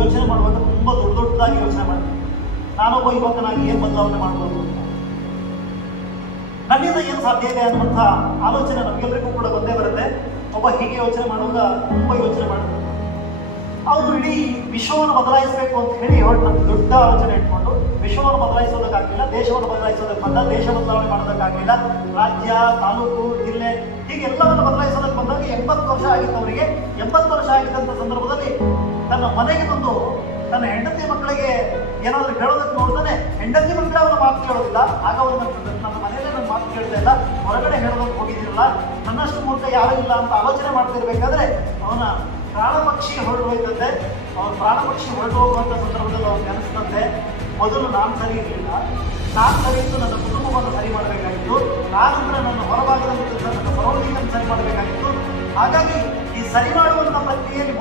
ಯೋಚನೆ ಮಾಡುವಾಗ ತುಂಬ ದೊಡ್ಡ ದೊಡ್ಡದಾಗಿ ಯೋಚನೆ ಮಾಡ್ತೀವಿ. ನಾನೊಬ್ಬ ಯುವಕನಾಗಿ ಏನು ಬದಲಾವಣೆ ಮಾಡ್ಬೋದು. ನನ್ನಿಂದ ಏನು ಸಾಧ್ಯ ಇದೆ ಅನ್ನುವಂಥ ಆಲೋಚನೆ ನಮಗೆಲ್ಲರಿಗೂ ಕೂಡ ಬಂದೇ ಬರುತ್ತೆ. ಒಬ್ಬ ಹೀಗೆ ಯೋಚನೆ ಮಾಡುವಾಗ ತುಂಬ ಯೋಚನೆ ಮಾಡ್ತಾರೆ. ಅವರು ಇಡೀ ವಿಶ್ವವನ್ನು ಬದಲಾಯಿಸಬೇಕು ಅಂತ ಹೇಳಿ ನಮ್ಗೆ ದೊಡ್ಡ ಆಲೋಚನೆ ಇಟ್ಕೊಂಡು ವಿಶ್ವವನ್ನು ಬದಲಾಯಿಸೋದಕ್ಕಾಗಲಿಲ್ಲ, ದೇಶವನ್ನು ಬದಲಾಯಿಸೋದಕ್ಕೆ ಬಂದ, ದೇಶ ಬದಲಾವಣೆ ಮಾಡೋದಕ್ಕಾಗಲಿಲ್ಲ, ರಾಜ್ಯ, ತಾಲೂಕು, ಜಿಲ್ಲೆ ಹೀಗೆ ಎಲ್ಲವನ್ನು ಬದಲಾಯಿಸೋದಕ್ಕೆ ಬಂದಾಗ ಎಂಬತ್ತು ವರ್ಷ ಆಗಿತ್ತು ಅವರಿಗೆ. ಎಂಬತ್ತು ವರ್ಷ ಆಗಿದ್ದಂಥ ಸಂದರ್ಭದಲ್ಲಿ ಮನೆಗೆ ಬಂದು ತನ್ನ ಹೆಂಡತಿ ಮಕ್ಕಳಿಗೆ ಏನಾದರೂ ಹೇಳೋದಕ್ಕೆ ನೋಡ್ತಾನೆ, ಹೆಂಡತಿ ಮಕ್ಕಳ ಅವನ ಮಾತು ಕೇಳೋದಿಲ್ಲ. ಆಗ ಅವನು ನನ್ನ ಮನೆಯಲ್ಲೇ ನನ್ನ ಮಾತು ಕೇಳ್ತಾ ಇಲ್ಲ, ಹೊರಗಡೆ ಹೇಳೋದಕ್ಕೆ ಹೋಗಿದ್ದೀರಲ್ಲ, ನನ್ನಷ್ಟು ಮೂರ್ಖ ಯಾರೂ ಇಲ್ಲ ಅಂತ ಆಲೋಚನೆ ಮಾಡ್ತಿರ್ಬೇಕಾದ್ರೆ ಅವನ ಪ್ರಾಣ ಪಕ್ಷಿ ಹೊರಟು ಹೋಯ್ತಂತೆ ಅವನ ಪ್ರಾಣ ಪಕ್ಷಿ ಹೊರಟು ಹೋಗುವಂಥ ಸಂದರ್ಭದಲ್ಲಿ ಅವನು ನೆನೆಸ್ತಂತೆ ಮೊದಲು ನಾನು ಸರಿ ಇರಲಿಲ್ಲ. ನಾನು ಸರಿ ಇದ್ದು ನನ್ನ ಕುಟುಂಬವನ್ನು ಸರಿ ಮಾಡಬೇಕಾಗಿತ್ತು. ನಾನಂದ್ರೆ ನನ್ನ ಹೊರಭಾಗದಲ್ಲಿ ನನ್ನ ಪ್ರವೃತ್ತಿಯನ್ನು ಸರಿ ಮಾಡಬೇಕಾಗಿತ್ತು. ಹಾಗಾಗಿ ಈ ಸರಿ ಮಾಡುವಂತ ಪ್ರಕ್ರಿಯೆಯಲ್ಲಿ